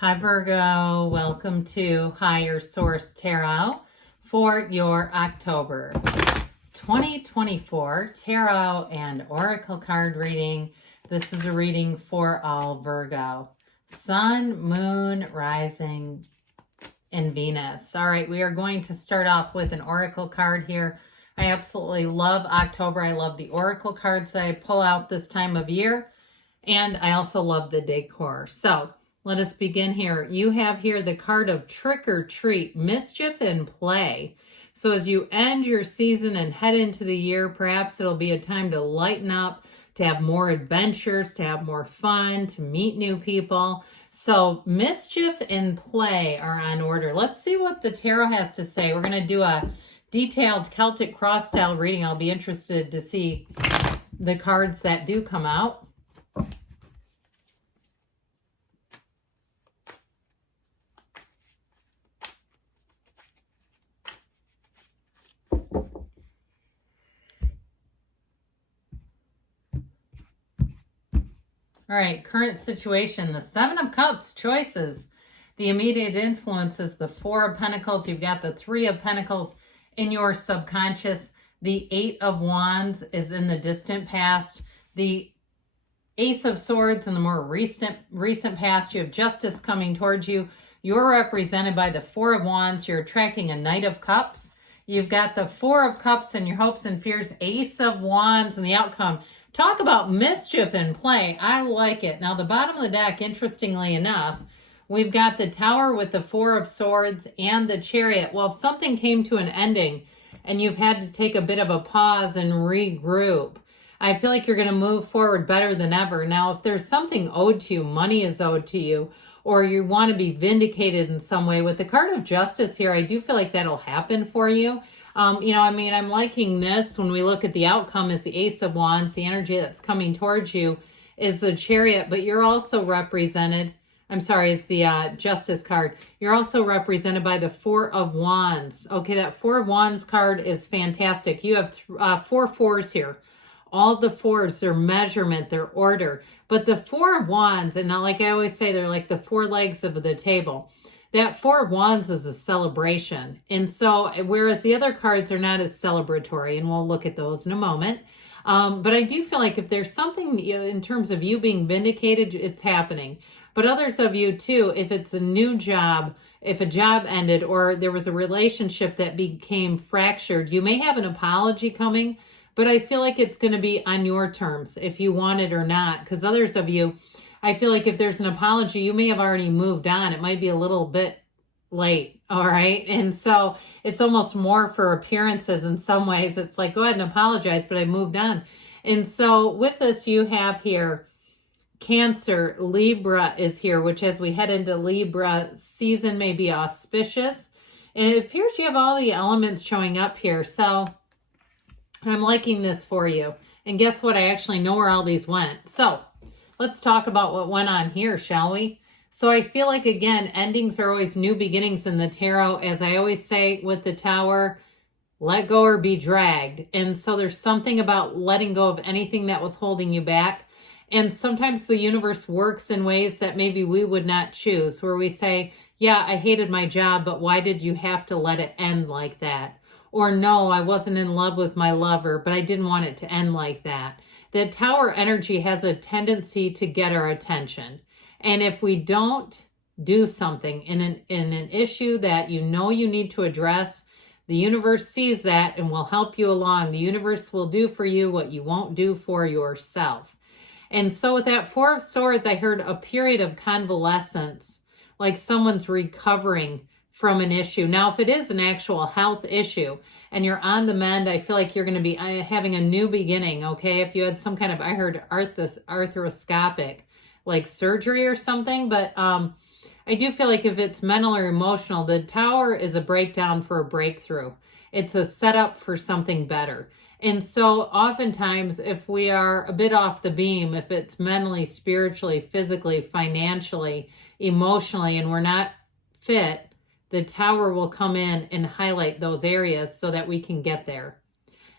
Hi Virgo, welcome to Higher Source Tarot for your October 2024 Tarot and Oracle card reading. This is a reading for all Virgo. Sun, Moon, Rising, and Venus. All right, we are going to start off with an Oracle card here. I absolutely love October. I love the Oracle cards that I pull out this time of year. And I also love the decor. So let us begin here. You have here the card of trick or treat, mischief and play. So as you end your season and head into the year, perhaps it'll be a time to lighten up, to have more adventures, to have more fun, to meet new people. So mischief and play are on order. Let's see what the tarot has to say. We're going to do a detailed Celtic cross style reading. I'll be interested to see the cards that do come out. All right, current situation, the Seven of Cups, choices. The immediate influence is the Four of Pentacles. You've got the Three of Pentacles in your subconscious. The Eight of Wands is in the distant past. The Ace of Swords in the more recent past. You have Justice coming towards you. You're represented by the Four of Wands. You're attracting a Knight of Cups. You've got the Four of Cups and your hopes and fears, Ace of Wands, and the outcome. Talk about mischief and play. I like it. Now, the bottom of the deck, interestingly enough, we've got the Tower with the Four of Swords and the Chariot. Well, if something came to an ending and you've had to take a bit of a pause and regroup, I feel like you're going to move forward better than ever. Now, if there's something owed to you, money is owed to you, or you want to be vindicated in some way, with the card of Justice here, I do feel like that'll happen for you. I'm liking this. When we look at the outcome is the Ace of Wands, the energy that's coming towards you is the Chariot, but you're also represented, it's the Justice card. You're also represented by the Four of Wands. Okay, that Four of Wands card is fantastic. You have four fours here. All the fours, their measurement, their order. But the Four of Wands, and not like I always say, they're like the four legs of the table. That Four of Wands is a celebration. And so, whereas the other cards are not as celebratory, and we'll look at those in a moment. But I do feel like if there's something in terms of you being vindicated, it's happening. But others of you too, if it's a new job, if a job ended, or there was a relationship that became fractured, you may have an apology coming. But I feel like it's going to be on your terms, if you want it or not. Because others of you, I feel like if there's an apology, you may have already moved on. It might be a little bit late, all right? And so it's almost more for appearances in some ways. It's like, go ahead and apologize, but I moved on. And so with this, you have here Cancer, Libra is here, which as we head into Libra, season may be auspicious. And it appears you have all the elements showing up here. So I'm liking this for you. And guess what? I actually know where all these went. So let's talk about what went on here, shall we? So I feel like, again, endings are always new beginnings in the tarot. As I always say with the Tower, let go or be dragged. And so there's something about letting go of anything that was holding you back. And sometimes the universe works in ways that maybe we would not choose, where we say, yeah, I hated my job, but why did you have to let it end like that? Or no, I wasn't in love with my lover, but I didn't want it to end like that. The Tower energy has a tendency to get our attention. And if we don't do something in an issue that you know you need to address, the universe sees that and will help you along. The universe will do for you what you won't do for yourself. And so with that Four of Swords, I heard a period of convalescence, like someone's recovering from an issue. Now, if it is an actual health issue and you're on the mend, I feel like you're going to be having a new beginning, okay? If you had some kind of, I heard arthroscopic, like surgery or something, but I do feel like if it's mental or emotional, the Tower is a breakdown for a breakthrough. It's a setup for something better. And so oftentimes, if we are a bit off the beam, if it's mentally, spiritually, physically, financially, emotionally, and we're not fit, the Tower will come in and highlight those areas so that we can get there.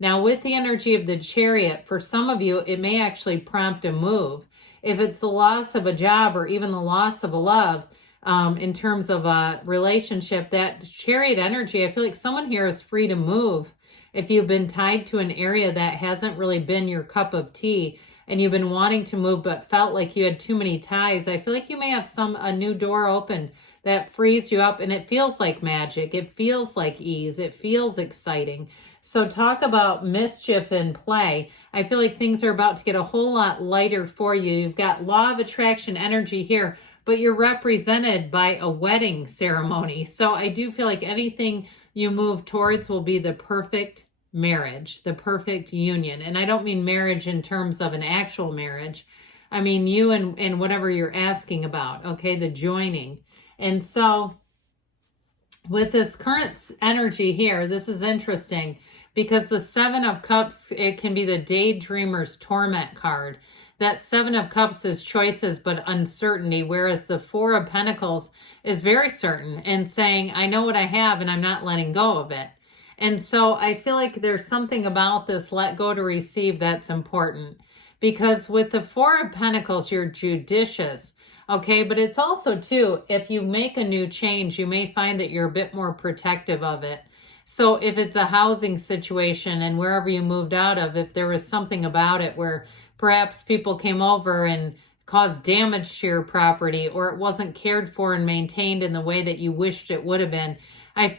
Now, with the energy of the Chariot, for some of you, it may actually prompt a move. If it's the loss of a job or even the loss of a love, in terms of a relationship. That Chariot energy, I feel like someone here is free to move. If you've been tied to an area that hasn't really been your cup of tea and you've been wanting to move but felt like you had too many ties, I feel like you may have a new door open that frees you up, and it feels like magic. It feels like ease. It feels exciting. So talk about mischief and play. I feel like things are about to get a whole lot lighter for you. You've got law of attraction energy here, but you're represented by a wedding ceremony. So I do feel like anything you move towards will be the perfect marriage, the perfect union. And I don't mean marriage in terms of an actual marriage. I mean you and whatever you're asking about, okay, the joining. And so with this current energy here, this is interesting because the Seven of Cups, it can be the daydreamer's torment card. That Seven of Cups is choices but uncertainty, whereas the Four of Pentacles is very certain and saying, I know what I have and I'm not letting go of it. And so I feel like there's something about this let go to receive that's important, because with the Four of Pentacles, you're judicious. Okay, but it's also too, if you make a new change, you may find that you're a bit more protective of it. So if it's a housing situation and wherever you moved out of, if there was something about it where perhaps people came over and caused damage to your property, or it wasn't cared for and maintained in the way that you wished it would have been,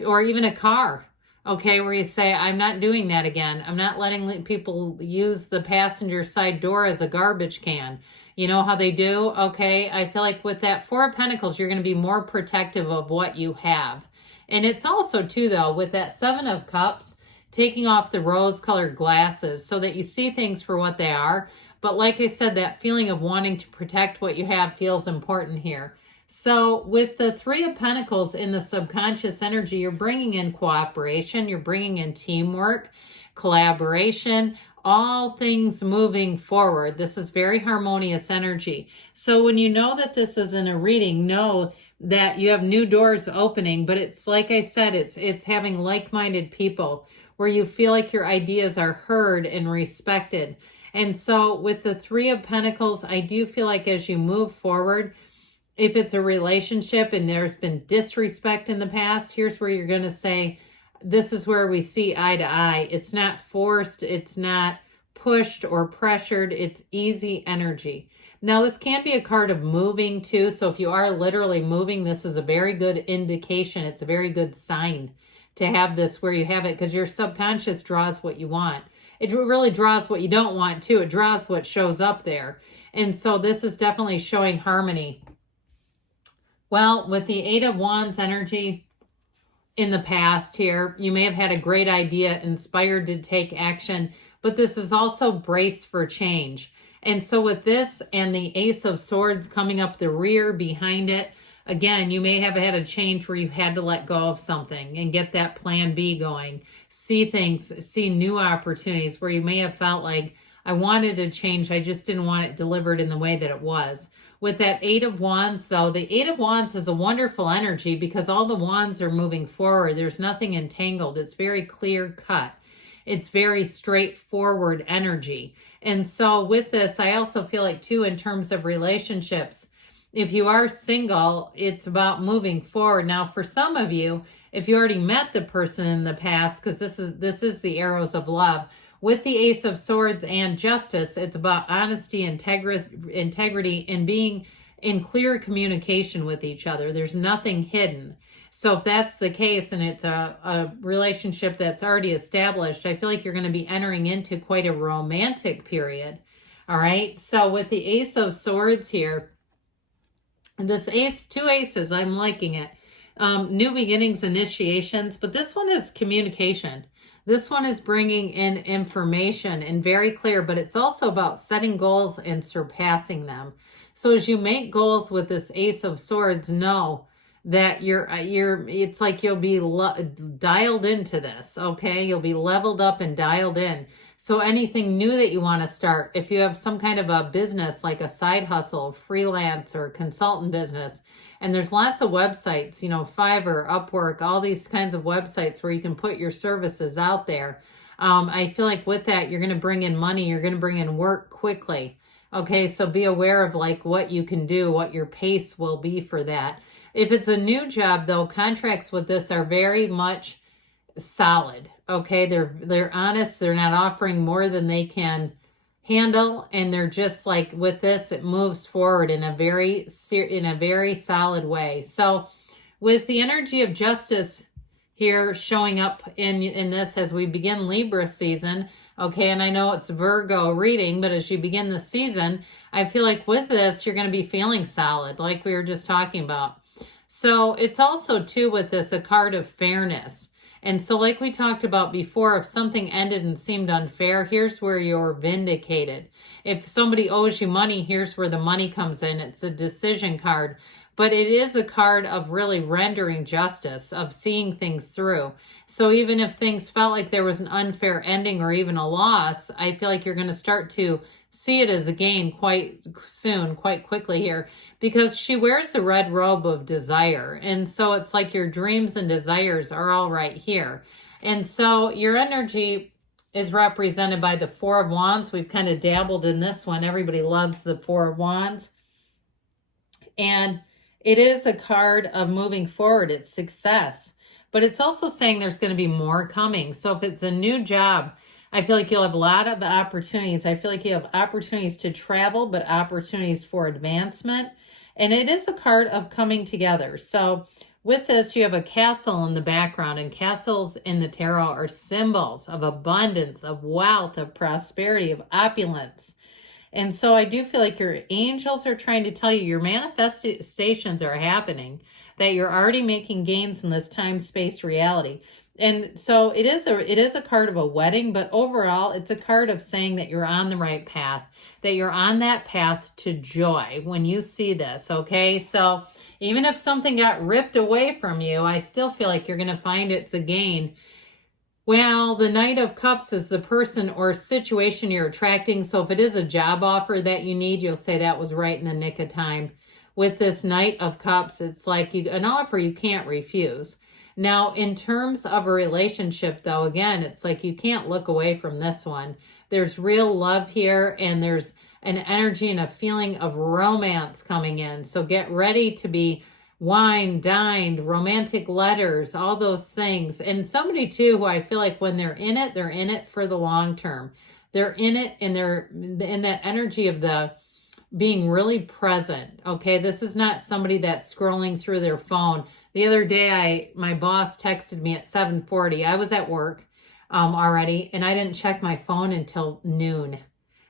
or even a car, okay, where you say, I'm not doing that again. I'm not letting people use the passenger side door as a garbage can. You know how they do? Okay, I feel like with that Four of Pentacles, you're going to be more protective of what you have. And it's also, too, though, with that Seven of Cups, taking off the rose-colored glasses so that you see things for what they are. But like I said, that feeling of wanting to protect what you have feels important here. So with the Three of Pentacles in the subconscious energy, you're bringing in cooperation, you're bringing in teamwork, collaboration, all things moving forward. This is very harmonious energy. So when you know that this is in a reading, know that you have new doors opening, but it's like I said, it's having like-minded people where you feel like your ideas are heard and respected. And so with the Three of Pentacles, I do feel like as you move forward, if it's a relationship and there's been disrespect in the past, here's where you're going to say, this is where we see eye to eye. It's not forced. It's not pushed or pressured. It's easy energy. Now, this can be a card of moving too. So if you are literally moving, this is a very good indication. It's a very good sign to have this where you have it, because your subconscious draws what you want. It really draws what you don't want too. It draws what shows up there. And so this is definitely showing harmony. Well, with the Eight of Wands energy, in the past here, you may have had a great idea, inspired to take action, but this is also brace for change. And so with this and the Ace of Swords coming up the rear behind it, again, you may have had a change where you had to let go of something and get that plan B going. See things, see new opportunities where you may have felt like, I wanted to change, I just didn't want it delivered in the way that it was. With that Eight of Wands, though, the Eight of Wands is a wonderful energy because all the wands are moving forward. There's nothing entangled. It's very clear cut. It's very straightforward energy. And so with this, I also feel like, too, in terms of relationships, if you are single, it's about moving forward. Now, for some of you, if you already met the person in the past, because this is the arrows of love, with the Ace of Swords and Justice, it's about honesty, integrity, and being in clear communication with each other. There's nothing hidden. So if that's the case and it's a relationship that's already established, I feel like you're going to be entering into quite a romantic period. All right. So with the Ace of Swords here, this ace, two aces, I'm liking it. New beginnings, initiations, but this one is communication. This one is bringing in information and very clear, but it's also about setting goals and surpassing them. So as you make goals with this Ace of Swords, know that it's like you'll be dialed into this, okay? You'll be leveled up and dialed in. So anything new that you want to start, if you have some kind of a business like a side hustle, freelance or consultant business, and there's lots of websites, you know, Fiverr, Upwork, all these kinds of websites where you can put your services out there. I feel like with that, you're going to bring in money. You're going to bring in work quickly. Okay, so be aware of like what you can do, what your pace will be for that. If it's a new job though, contracts with this are very much solid. Okay, they're honest, they're not offering more than they can handle, and they're just like with this, it moves forward in a very solid way. So with the energy of justice here showing up in this as we begin Libra season, okay, and I know it's Virgo reading, but as you begin the season, I feel like with this, you're going to be feeling solid, like we were just talking about. So it's also, too, with this, a card of fairness. And so like we talked about before, if something ended and seemed unfair, here's where you're vindicated. If somebody owes you money, here's where the money comes in. It's a decision card. But it is a card of really rendering justice, of seeing things through. So even if things felt like there was an unfair ending or even a loss, I feel like you're going to start to see it as a gain quite soon, quite quickly here, because she wears the red robe of desire. And so it's like your dreams and desires are all right here. And so your energy is represented by the Four of Wands. We've kind of dabbled in this one. Everybody loves the Four of Wands. And it is a card of moving forward. It's success. But it's also saying there's going to be more coming. So if it's a new job, I feel like you'll have a lot of opportunities. I feel like you have opportunities to travel, but opportunities for advancement. And it is a card of coming together. So with this, you have a castle in the background, and castles in the tarot are symbols of abundance, of wealth, of prosperity, of opulence. And so I do feel like your angels are trying to tell you your manifestations are happening, that you're already making gains in this time-space reality. And so it is a card of a wedding, but overall it's a card of saying that you're on the right path, that you're on that path to joy when you see this, okay? So even if something got ripped away from you, I still feel like you're going to find it's a gain. Well, the Knight of Cups is the person or situation you're attracting. So if it is a job offer that you need, you'll say that was right in the nick of time. With this Knight of Cups, it's like an offer you can't refuse. Now, in terms of a relationship, though, again, it's like you can't look away from this one. There's real love here, and there's an energy and a feeling of romance coming in. So get ready to be wine, dined, romantic letters, all those things. And somebody, too, who I feel like when they're in it for the long term. They're in it, and they're in that energy of the being really present, okay? This is not somebody that's scrolling through their phone. The other day, my boss texted me at 7:40. I was at work already, and I didn't check my phone until noon,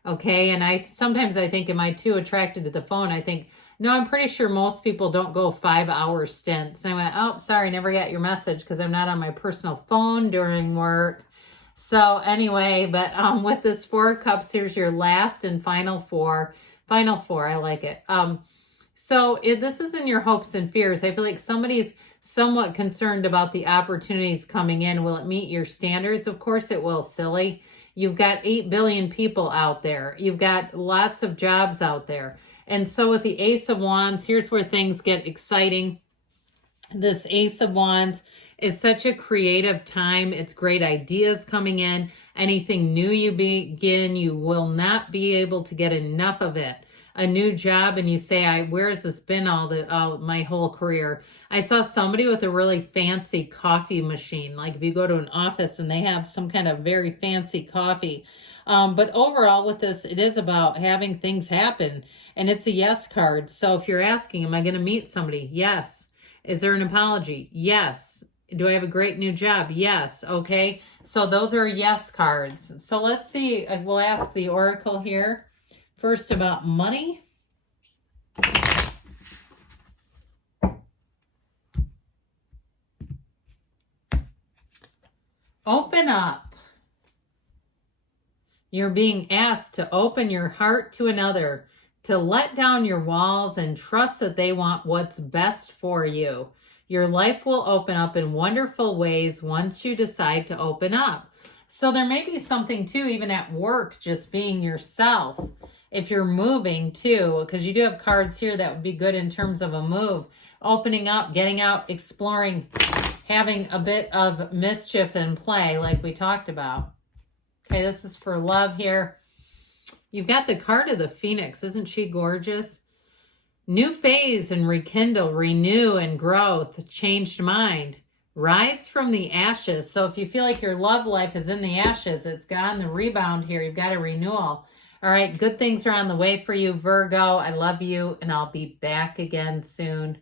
okay? And sometimes I think, am I too attracted to the phone? I think, no, I'm pretty sure most people don't go 5-hour stints. And I went, oh, sorry, never got your message because I'm not on my personal phone during work. So anyway, but with this Four of Cups, here's your last and final four. Final four, I like it. So this is in your hopes and fears. I feel like somebody's somewhat concerned about the opportunities coming in. Will it meet your standards? Of course it will, silly. You've got 8 billion people out there. You've got lots of jobs out there. And so with the Ace of Wands, here's where things get exciting. This Ace of Wands is such a creative time. It's great ideas coming in. Anything new you begin, you will not be able to get enough of it. A new job, and you say, where has this been all my whole career? I saw somebody with a really fancy coffee machine. Like if you go to an office and they have some kind of very fancy coffee. But overall with this, it is about having things happen. And it's a yes card. So if you're asking, am I going to meet somebody? Yes. Is there an apology? Yes. Do I have a great new job? Yes. Okay. So those are yes cards. So let's see. We'll ask the Oracle here. First about money. Open up. You're being asked to open your heart to another, to let down your walls and trust that they want what's best for you. Your life will open up in wonderful ways once you decide to open up. So there may be something too, even at work, just being yourself. If you're moving too, because you do have cards here that would be good in terms of a move. Opening up, getting out, exploring, having a bit of mischief and play like we talked about. Okay, this is for love here. You've got the card of the Phoenix. Isn't she gorgeous? New phase and rekindle, renew and growth, changed mind. Rise from the ashes. So if you feel like your love life is in the ashes, it's gone the rebound here. You've got a renewal. All right, good things are on the way for you, Virgo. I love you, and I'll be back again soon.